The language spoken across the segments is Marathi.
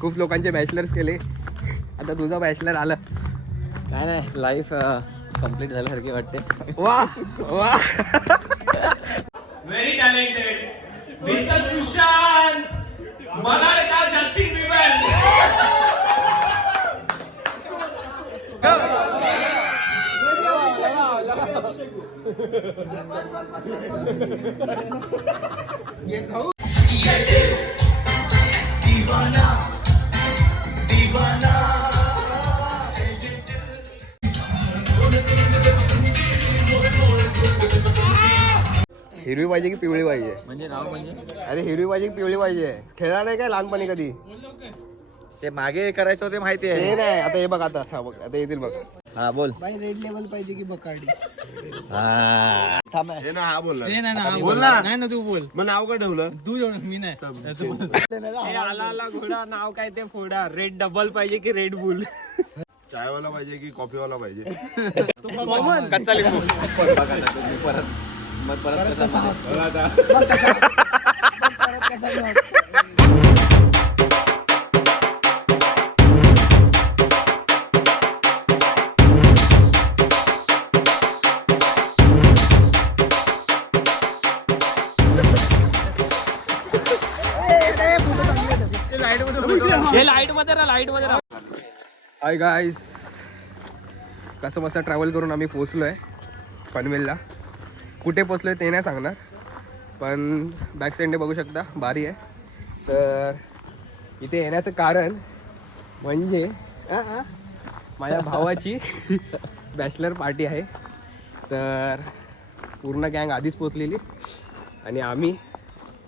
खूप लोकांचे बॅचलर्स केले, आता तुझा बॅचलर आलं. काय नाही, लाईफ कंप्लीट झाल्यासारखी वाटते. वा वा, very talented mister Sushant Malad Justin Bieber. हिरवी पाहिजे की पिवळी पाहिजे? म्हणजे नाव म्हणजे अरे हिरवी पाहिजे की पिवळी पाहिजे? खेळला नाही काय लहानपणी कधी? ते मागे करायचं होते माहिती ते आहे. नाही, आता हे बघ, आता हा बघ, आता येतील बघ. हा बोल. बाई रेड लेवल पाहिजे की बकार्डी? हा थांब. हे ना, हा बोल ना. बोल ना. नाही ना, तू बोल. मग नाव काय ठेवलं? तू जेवण मी नाही. आला आला घोडा नाव काय ते फोडा. रेड डबल पाहिजे की रेड बुल? चायवाला पाहिजे की कॉफीवाला पाहिजे? कॉमन कच्चा लिंबू. परत कसा हात? मग कसा? परत कसा हात? लाईट मध्ये राहा, लाईट मध्ये राहा. हाय गाईस, कसं मस्त ट्रॅव्हल करून आम्ही पोचलो आहे पनवेलला. कुठे पोचलो आहे ते नाही सांगणार, पण बॅक साईडने बघू शकता बारी आहे. तर इथे येण्याचं कारण म्हणजे माझ्या भावाची बॅचलर पार्टी आहे. तर पूर्ण गँग आधीच पोचलेली आणि आम्ही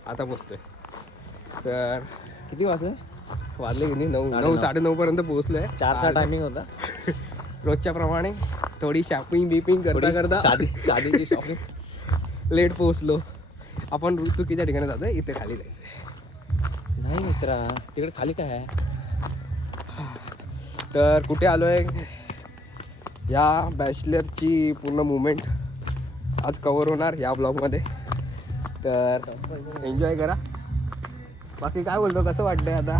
आता पोचतोय. तर किती वाजले किती? 9 9:30पर्यंत पोहोचलो आहे. 4चा टायमिंग होता. रोजच्या प्रमाणे थोडी शॉपिंग बिपिंग करता करता शादीची शॉपिंग. लेट पोहोचलो. आपण चुकीच्या ठिकाणी जातोय, इथे खाली जायचं. नाही मित्रा, तिकडे खाली काय आहे? तर कुठे आलो आहे, या बॅचलरची पूर्ण मुवमेंट आज कवर होणार या ब्लॉगमध्ये. तर एन्जॉय करा. बाकी काय बोलतो, कसं वाटतंय? आता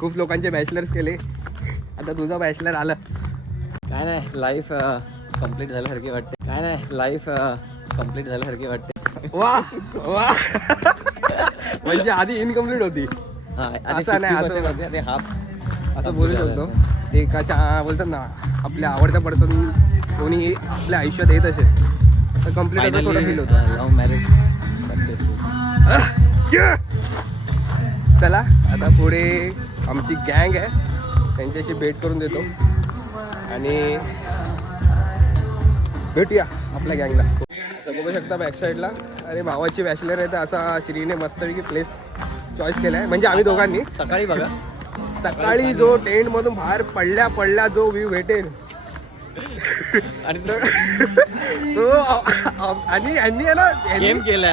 खूप लोकांचे बॅचलर्स केले, आता तुझा बॅचलर आलं. काय नाही, लाईफ कंप्लीट झाल्यासारखी वाटते. काय नाही, लाईफ कंप्लीट झाल्यासारखी वाटते. वा वा, म्हणजे आधी इनकम्प्लीट होती. असं नाही, असं हाफ असं बोलू शकतो. एकाच्या बोलतात ना, आपल्या आवडत्या पर्सन कोणी आपल्या आयुष्यात येत असेल तर कम्प्लीट असं थोडं फील होतं. Love marriage successful. चला आता पुढे आमची गँग आहे, त्यांच्याशी भेट करून देतो आणि भेटूया आपल्या गँगला. तर बघू शकता बॅक साईडला, अरे भावाची बॅचलर आहे तर असा श्रीने मस्तपैकी प्लेस चॉईस केला आहे. म्हणजे आम्ही दोघांनी सकाळी बघा, सकाळी जो टेंटमधून बाहेर पडल्या जो व्ह्यू भेटेल आणि तो आणि यांनी आहे ना, गेम केलाय.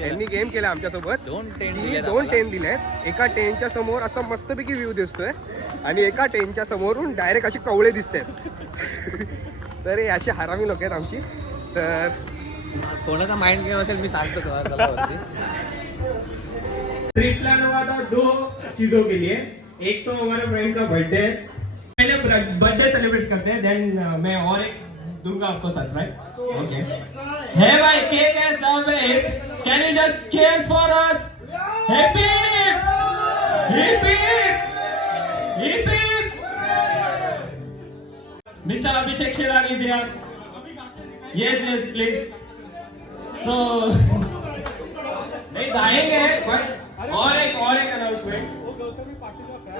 यांनी गेम केला आमच्यासोबत. दोन टेंट दिले आहेत. एका टेंटच्या समोर असा मस्तपैकी व्ह्यू दिसतोय आणि एका टेंटच्या समोरून डायरेक्ट अशी कवळे दिसत आहेत. तर हे अशी हरामी लोक आहेत आमची. तर कोणाचा माइंड गेम असेल मी सांगतो तुम्हाला. ट्रिप प्लान हुआ था 2 चीजों के लिए. एक तो हमारे फ्रेंड का बर्थडे, पहले बर्थडे सेलिब्रेट करते हैं, देन मैं और एक दूंगा आपको सरप्राइज. ओके है भाई, केक है सब है. Can you just cheers for us? Happy happy happy mister Abhishek Shelar is here. Yes yes please. So नहीं जाएंगे, बट और एक अनाउंसमेंट.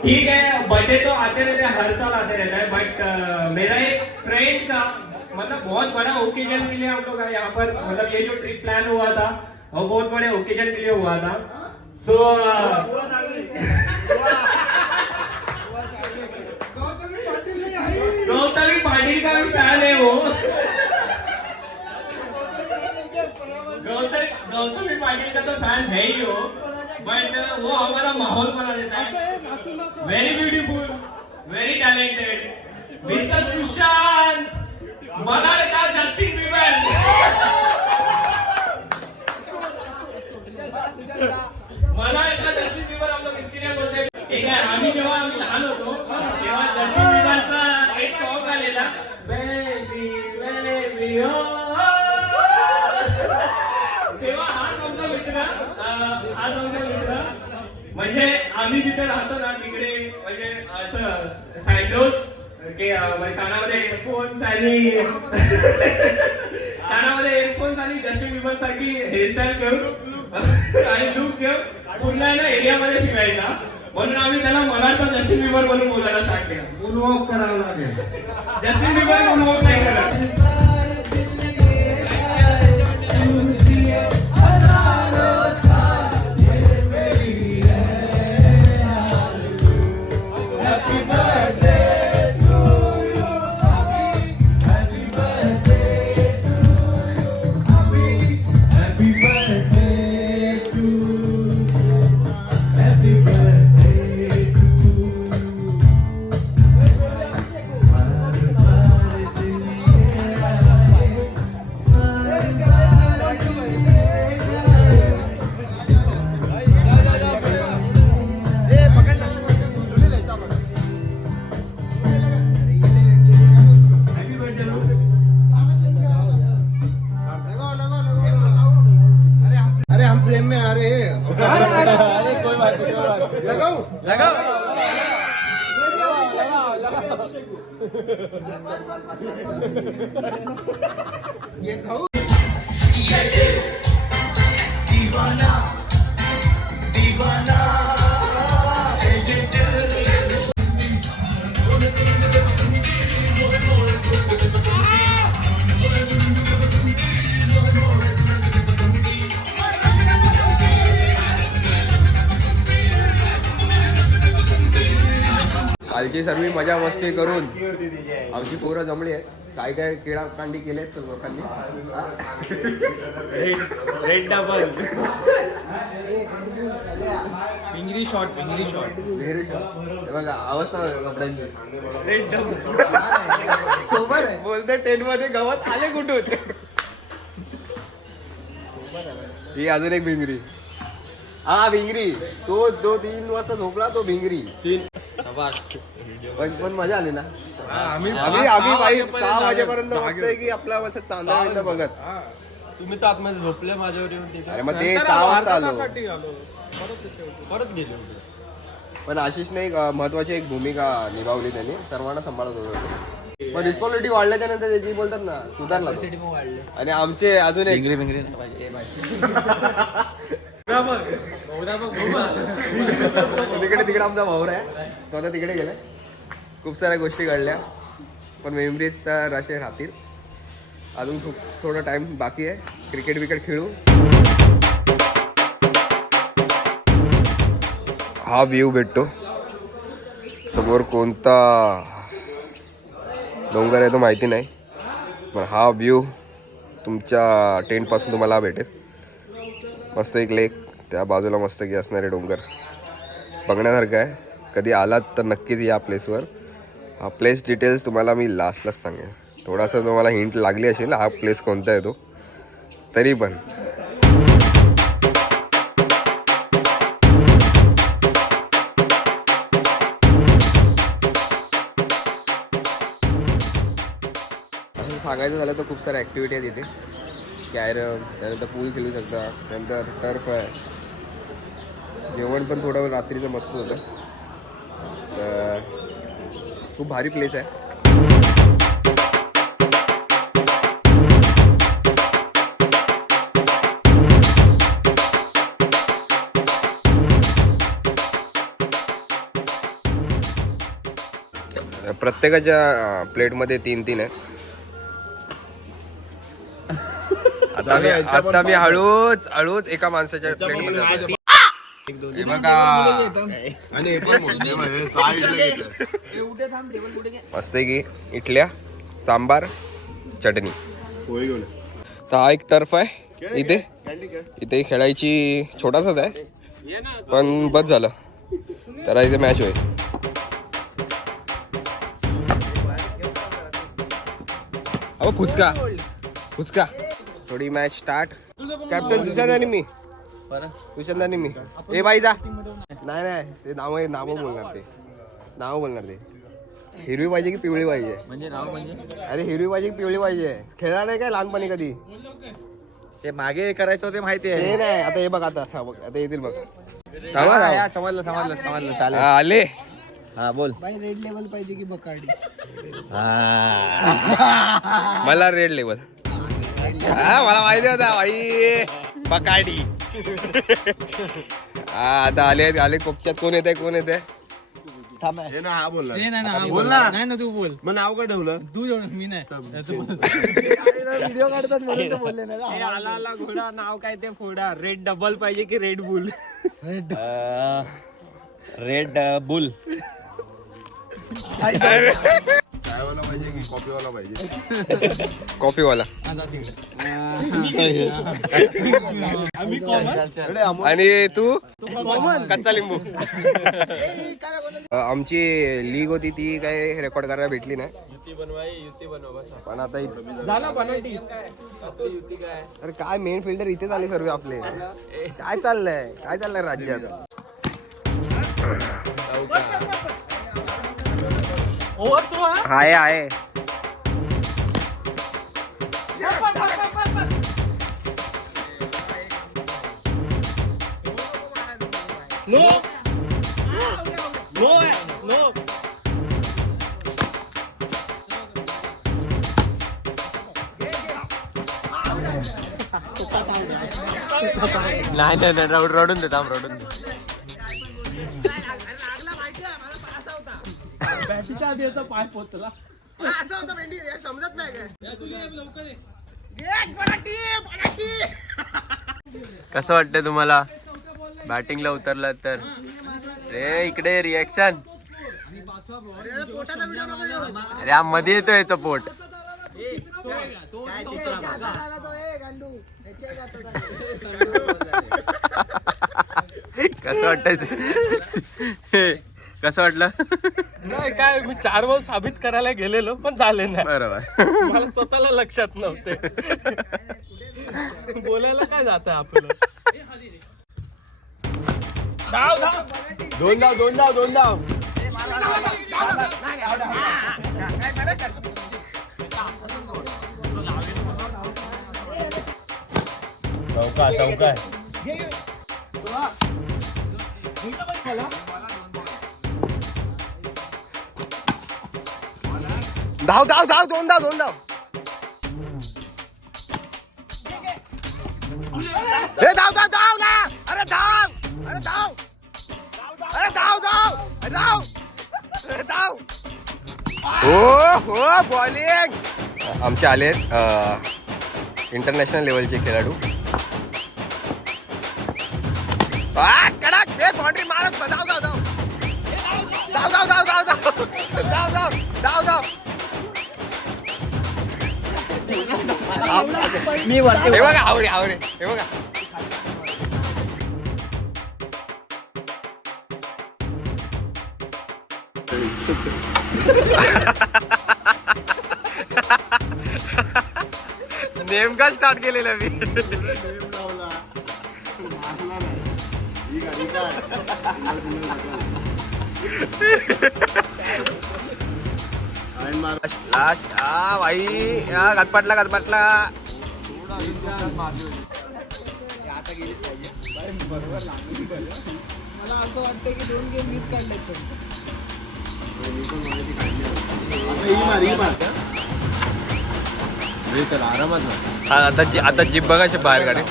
ठीक है, बर्थडे तो आते रहते हैं, हर साल आते रहता है, बट मेरा एक फ्रेंड का मतलब बहुत बड़ा ओकेजन के लिए हम लोग यहाँ पर, मतलब ये जो ट्रिप प्लान हुआ था वो बहुत बड़े ओकेजन के लिए हुआ था. सो गौतमी पाटिल का भी फैन है वो. गौतमी पाटिल का तो फैन है ही हो, बट वो हमारा माहौल बना देता है. Very beautiful, very talented mister Sushant Malad Justin Bieber. Malad Justin Bieber हम लोग इसके लिए बोलते हैं. ठीक आहे, आम्ही लहान होतो तेव्हा जस्टिन बिबरचा एक सॉन्ग आलेला, बेबी बेबी हो. तेव्हा हाच आमचा मित्र म्हणजे आम्ही जिथे राहतो ना तिकडे म्हणजे असं सँडोज कानामध्ये एअरफोन्स आणि जस्टिन बिबर साठी हेअरस्टाईल घेऊन आणि लुक घेऊन पुन्हा एरियामध्ये फिरायचा. म्हणून आम्ही त्याला मनाचा जस्टिन बिबर म्हणून बोलायला स्टार्ट केलं. मूनवॉक करावं लागेल. जस्टिन बिबर मूनवॉक नाही करत. अरे हम प्रेम में आ रहे हैं. लगाओ ये खाऊ. कालची सर्व मजा मस्ती करून आमची पोरं जमली आहेत. काय काय किडा कांडी केलेत लोकांनी. रेड डबल पिंगरी शॉट हे बघा अवस्था बघा कपड्यांची. रेड डबल सोबर आहे. बोलते टेन मध्ये गवत आले कुठून. ही अजून एक भिंगरी. हा भिंगरी तो 3 वाजता झोपला तो भिंगरी. पण मजा आली ना. आम्ही बाई 6 वाजेपर्यंत बसतोय की आपला असं चांदा बघत. तुम्ही तर आतमध्ये झोपले माझ्यावर येऊन. अरे मग ते 6 वाजता आलो. परत गेले. पण आशिषने एक महत्वाची एक भूमिका निभावली. त्यांनी सर्वांना सांभाळत होतो. पण रिस्पॉन्सिबिलिटी वाढल्याच्या नंतर त्याची बोलतात ना सुधारला तो. आणि आमचे अजून एक तिकडे आमचा भाऊ आहे. तो आता तिकडे गेलाय. खूप साऱ्या गोष्टी घडल्या पण मेमरीज तर असे राहतील. अजून खूप थोडा टाइम बाकी आहे. क्रिकेट खेळू. हा व्ह्यू भेटतो. समोर कोणता डोंगर आहे तो माहिती नाही पण हा व्ह्यू तुमच्या टेंटपासून तुम्हाला भेटेल. मस्त एक लेक त्या बाजूला मस्त की असणारे डोंगर बघण्यासारखं आहे. कधी आलात तर नक्कीच या प्लेसवर. हा प्लेस डिटेल्स तुम्हाला मी लास्टलाच सांगेन. थोडासा तुम्हाला हिंट लागली असेल हा प्लेस कोणता आहे तो. तरी पण असं सांगायचं झालं तर खूप साऱ्या ॲक्टिव्हिटी आहेत इथे. कॅरम, त्यानंतर पूल खेळू शकता, त्यानंतर टर्फ आहे. जेवण पण थोडं रात्रीचं मस्त होतं. तर खूप भारी प्लेस आहे. प्रत्येकाच्या प्लेटमध्ये 3-3 आहे. आता मी हळूच एका माणसाच्या प्लेटमध्ये मस्त की इडल्या, सांबार, चटणी. तर हा एक टर्फ आहे इथे खेळायची. छोटासाच आहे पण बस झालं. तर इथे मॅच होईल. अहो फुसका थोडी मॅच स्टार्ट. कॅप्टन सुशांत आणि मी ए बाई जा नाही नाही ते नावं बोलणार ते हिरवी पाहिजे की पिवळी पाहिजे म्हणजे नाव म्हणजे अरे हिरवी पाहिजे की पिवळी पाहिजे खेळला नाही काय लहानपणी कधी ते मागे करायचं होते माहिती ते आहे नाही आता हे बघ आता आता येतील बघ थांबा, थांबा. समजलं चालेल आले हा बोल भाई रेड लेवल पाहिजे की बकाडी मला रेड लेवल मला माहिती होता भाई बकाडी आता आले कोपच्यात कोण येते हे ना हा बोलला नाही ना तू बोल मग नाव काय ठेवलं तू मी नाही व्हिडिओ काढतात म्हणून तर बोलले ना आला घोडा नाव काय ते फोडा रेड डबल पाहिजे की रेड बुल रेड बुल चायवाला पाहिजे की कॉफीवाला पाहिजे कॉफीवाला आणि तू कच्चा लिंबू आमची लीग होती ती काय रेकॉर्ड करायला भेटली नाही युती बनवा बसा पण आता झाला बनवटी युती काय अरे काय मेन फिल्डर इथेच आले सर्व आपले काय चाललंय राज्यात आहे नो नो नो नाही रडून देता बॅटीच्या आधी याचा पाय पोचला समजत नाही कसं वाटतंय तुम्हाला बॅटिंगला उतरला तर रे इकडे रिएक्शन अरे मध्ये येतो याचं पोट कसं वाटतंय कसं वाटलं नाही काय मी 4 बॉल साबित करायला गेलेलो पण झाले नाही बरोबर मला स्वतःला लक्षात नव्हते बोलायला काय जात आपलं दोन धाव चौका धाव दोन धाव हे धाव ना अरे धाव हो बॉलिंग आमचे आले इंटरनॅशनल लेवलचे खेळाडू कडक बाउंड्री मारत धाव मी वरती हे बघा आवरे हे बघा नेमका स्टार्ट केलेला मी लास्ट भाई गटपटला मला असं वाटतं की 2 गेम मीच काढले आता जीप बघायची बाहेर गाडी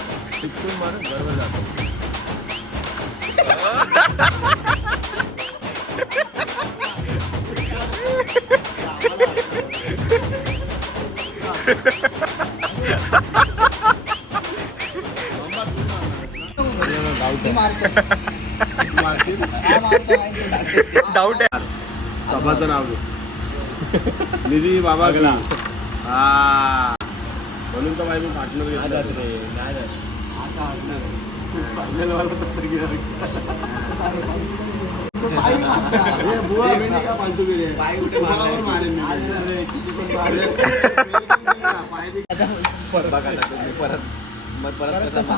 डाऊट आहे बाबाचं नाव निधी बाबा गेला हा म्हणून तर मी पार्टनर परत कसा